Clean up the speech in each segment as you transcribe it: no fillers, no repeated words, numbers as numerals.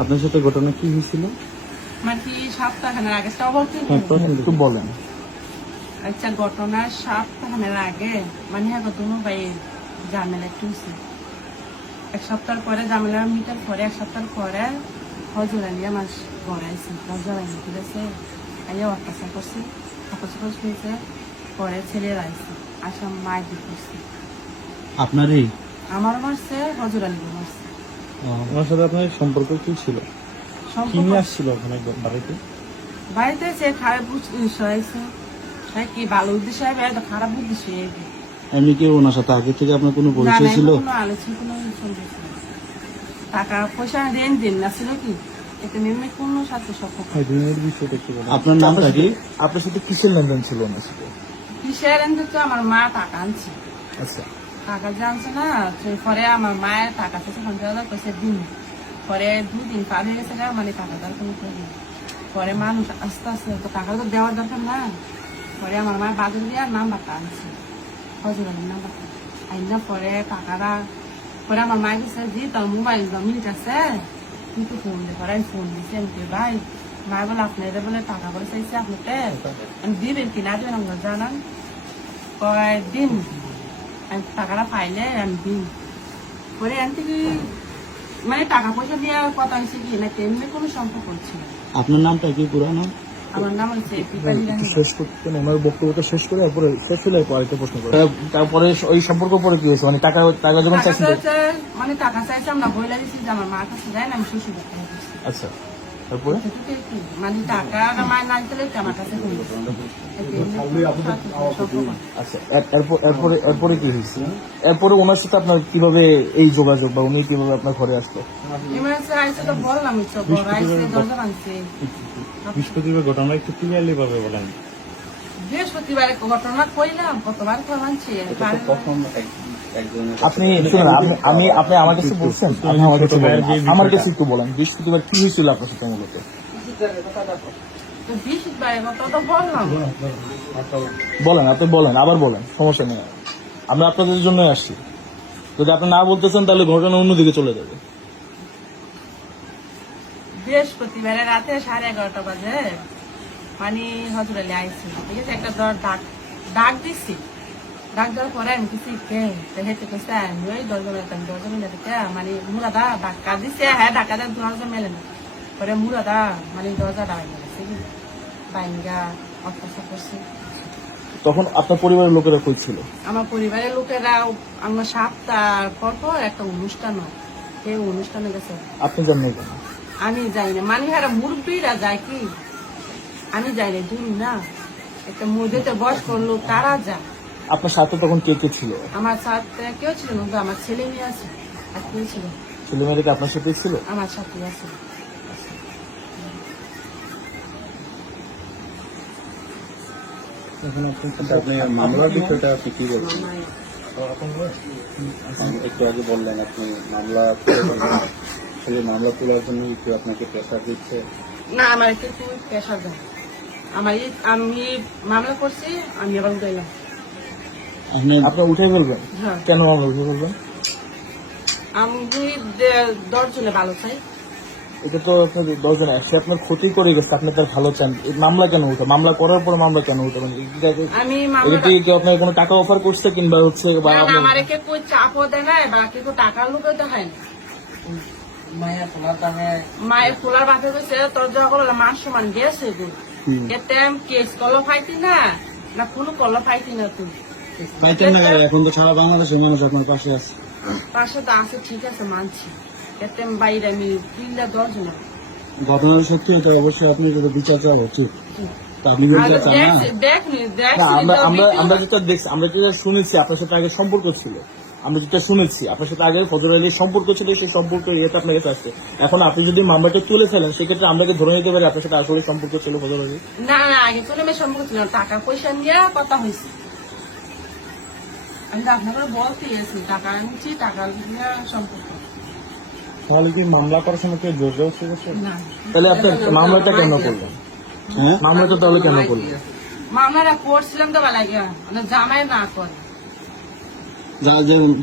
আপনার সাথে ঘটনা কি হয়েছিল? মানে সপ্তাহখানের আগে তাও বলতে একটু বলেন। আচ্ছা, ঘটনার সপ্তাহখানের আগে মানে দুনো ভাই ঝামেলা একটু হয়েছে। এক সপ্তাহ পরে ঝামেলা মিটার পরে এক সপ্তাহ পরে হজুর আলিয়া মাস গড়াইছে হজুর আলি ঠিক আছে, আইয়া অত্যাচার করছে, অত্যাচার শুয়েছে। পরে ছেলেরা আইছে, আসা মায়ের দিক করছে। আপনার এই আমারও মারছে, হজুর আলিও মারছে। ওনার সাথে আপনার সম্পর্ক কি ছিল? কি সম্পর্ক নিয়ে আসছিল ওখানে বাড়িতে? বাড়িতে সে খারাপ উদ্দেশ্য হয়েছে, কি ভালো উদ্দেশ্য হবে খারাপ উদ্দেশ্য হবে। এমনি কি ওনার সাথে আগে থেকে আপনার কোনো না, পরিচয় না, ছিল? কোনো আলোচনা কোনো সম্পর্ক ছিল না। টাকা পয়সা রেন দিন না ছিল কি, এটা মেমে কোনো সাথে সম্পর্ক আপনার নামটা কি? আপনার সাথে কিসের লেনদেন ছিল ওনার সাথে? কিসের এনে তো আমার মা টাকা আনছে, আচ্ছা, টাকা জানছে না। তো পরে আমার মায়ের টাকা থেকে 50,000 পয়সা দিন, পরে 2 দিন পার হয়ে গেছে না, মানে টাকা দেওয়ার কোনো প্রয়োজন। পরে মানুষ আস্তে আস্তে তো টাকা তো দেওয়ার দরকার না। পরে আমার মায়ের বাজার দিয়ে নাম্বারটা আনছে, হজুর আলীর নাম্বারটা আইনা পরে টাকাটা। পরে আমার মায়ের কাছে যে তোর মোবাইল মিনিট আছে কিন্তু ফোন দিয়ে পরে আমি ফোন দিচ্ছি, আমি কই ভাই মায় বলে আপনাদের বলে টাকা করে চাইছে আপনাকে, আমি দিবেন কিনা দিবেন আমরা জানান। কয়েকদিন আমি টাকাটা পাইলে আমি দিন। পরে এন থেকে মানে টাকা পয়সা দেওয়ার কথা হয়েছে কি না, তেমনি কোনো সম্পর্ক ছিল না। আপনার নামটা কি পুরো নাম? আমার নাম হচ্ছে শেষ করতেন ওনার বক্তব্যটা শেষ করে তারপরে শেষ হলে আরেকটা প্রশ্ন করে তারপরে ওই সম্পর্ক পরে কি হয়েছে? মানে টাকা টাকা যখন চাইছেন মানে টাকা চাইছে আমরা বইলা দিচ্ছি যে আমার মার কাছে যায় না, আমি শ্বশুর বাড়ি করছি। আচ্ছা, তারপরে মানে টাকা মায়ের না দিলে আমার কাছে আচ্ছা এরপরে কি হয়েছে? এরপরে ওনার সাথে আপনার কিভাবে এই যোগাযোগ বা উনি কিভাবে আপনার ঘরে আসলো? আইসে তো বললাম আইসে দরজা ভাঙছে। বৃহস্পতিবার ঘটনা একটু ক্লিয়ারলি ভাবে বলেন। বৃহস্পতিবারে ঘটনা কইলাম, কতবার ভাঙছে। আপনি শুনুন, আপনি আমার কাছে বলছেন, আপনি আমার কাছে বলেন, আমার কাছে একটু বলেন বৃহস্পতিবার কি হয়েছিল আপনার সাথে মূলত? বৃহস্পতিবারে কথা তো বললাম। বলেন, আপনি বলেন, আবার বলেন, সমস্যা নেই। আমরা আপনাদের জন্য আসছি। যদি আপনি না বলতেছেন তাহলে ঘটনা অন্যদিকে চলে যাবে। বৃহস্পতিবারে রাতে 11:30 বাজে মানে হজুর আলী আইসি, ঠিক আছে, একটা ডাক দিচ্ছি। ডাক দেওয়ার পরে আমি কিছু হেঁটে কেছে আমি ওই দরজা মেলে থেকে মানে মুরাদা ধাক্কা দিচ্ছে, হ্যাঁ ধাক্কা দেওয়ার দরজা মেলে না। পরে মুরাদা মানে দরজা ডাকাই গেছে কি বাইঙ্গা অত্যাচার করছে। তখন আপনার পরিবারের লোকেরা কই ছিল? আমার পরিবারের লোকেরা আমার সপ্তাহ পর একটা অনুষ্ঠান হয়, সেই অনুষ্ঠানে গেছে। আপনি জানেন কেন? আমি যাই না, মানে এরা মুরব্বীরা যায় কি, আমি যাই না, দূর না। একটা মধ্যে বয়স্ক লোক তারা যায়। আপনার সাথে তখন কে কে ছিল? আমার সাথে কেউ ছিল না, আমার ছেলে মেয়ে আছে। আর কেউ ছিল? ছেলে মেয়েরা আপনার সাথে ছিল? আমার সাথে আছে। আপনি মামলার বিষয়টা আপনি কি বলছেন? একটু আগে বললেন আপনি মামলা মামলা তোলার জন্য একটু আপনাকে প্রেসার দিচ্ছে। না, আমার কিন্তু পেশা দেয় আমি মামলা করছি, আমি আবার উঠাইলাম। আপনার উঠে ফেলবেন? হ্যাঁ, কেন মামলা উঠে ফেলবেন? আমি 10 জনে ভালো চাই। এটা তো আপনার 10 জন আসছে, আপনার ক্ষতি করে গেছে, আপনি তার ভালো চান, মামলা কেন উঠে? মামলা করার পর মামলা কেন উঠে? আমি আপনার কোনো টাকা অফার করছে কিংবা হচ্ছে আমার কই চাপও দেয় না বা কেউ টাকার লোক দেখায় না। মায়ের খোলার বাপে গেছে তোর যখন মান সমান গেছে এতে কেস কল ফাইতি না না কোনো কল ফাইতি না তুই পাইতেন না? এখন তো সারা বাংলাদেশের মানুষ আপনার পাশে আছে। পাশে তো আছে, ঠিক আছে, মানছি। এতে বাইরে আমি 10 জন ঘটনার সত্যি এটা অবশ্যই আপনি যদি বিচার চাওয়া উচিত। আপনি আমরা যেটা দেখছি, আমরা যেটা শুনেছি আপনার সাথে আগে সম্পর্ক ছিল, আমরা যেটা শুনেছি আপনার সাথে আগে ফজর আলীর সম্পর্ক ছিল, সেই সম্পর্ক ইয়েতে আপনার কাছে আসছে। এখন আপনি যদি মামলাটা তুলে ফেলেন সেক্ষেত্রে আমরা ধরে নিতে পারি আপনার সাথে আসলে সম্পর্ক ছিল ফজর আলী? না, আগে তুলে সম্পর্ক ছিল, টাকা পয়সা নিয়ে কথা হয়েছে। আমি আপনাকে বলতে গেছি টাকা আনছি, টাকা নিয়ে সম্পর্ক। তাহলে কি মামলা করার সময় কেউ জোর জবরদস্তি করছে? না। তাহলে আপনার মামলাটা কেন করলেন? হ্যাঁ, মামলাটা তাহলে কেন করলেন? মামলাটা করছিলাম তো লাগে জামাই না করে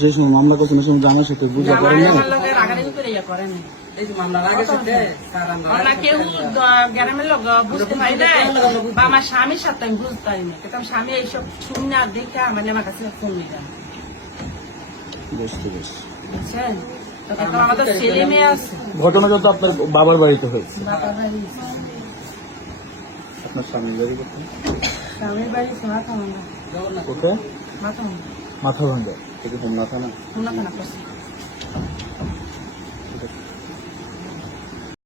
যে সময় মামলা করছেন ওই সময় জামার সাথে বুঝা করেন না? রাগারাগি করে করেন আমরা কেউ গ্রামের লোক বুঝতে পারি না বা আমার স্বামীর সাথে আমি বুঝতে পারি না কিন্তু আমার স্বামী এইসব শুনে আর দেখে আমার কাছে ফোন নিয়ে যান বুঝতে পেরেছি। বুঝছেন তো এখন আমাদের ছেলে মেয়ে আছে ঘটনা যত আপনার বাবার বাড়িতে হয়েছে। বাবার বাড়ি আছে। আপনার স্বামীর বাড়ি কোথায়? স্বামীর বাড়ি মাথা ভাঙা কোথায়? মাথা ভাঙা মাথা ভাঙ্গা। এটা হোমনা থানা? শোনা থানা করছে